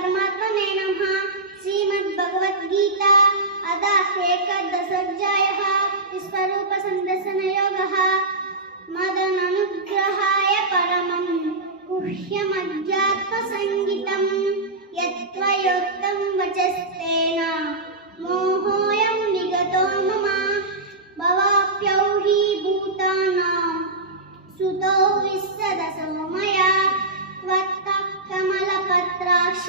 परमात्मने नमः। श्रीमद्भगवद्गीता अदा एकादशोऽध्यायः विश्वरूप संदर्शन योगः। मदननुग्रहाय परमं गुह्यमध्यात्मसंगितं यत्त्वयोक्तं वचस्तेन मोहोऽयं विगतो मम। भवाप्यौ हि भूतानां सुतो विश्वदशो मया त्वत्तः कमलपत्राक्ष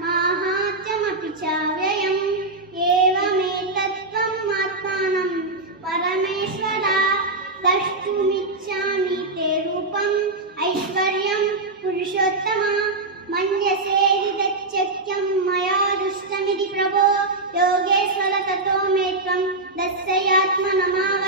माहात्म्यमपि चाव्ययम्। एवमेतत्त्वम् आत्मानं परमेश्वर द्रष्टुमिच्छामि ते रूपम् ऐश्वर्यं पुरुषोत्तम। मन्यसे तच्चक्यं मया दृष्टमिति प्रभो योगेश्वर ततो मे त्वं दर्शयात्मनमाव।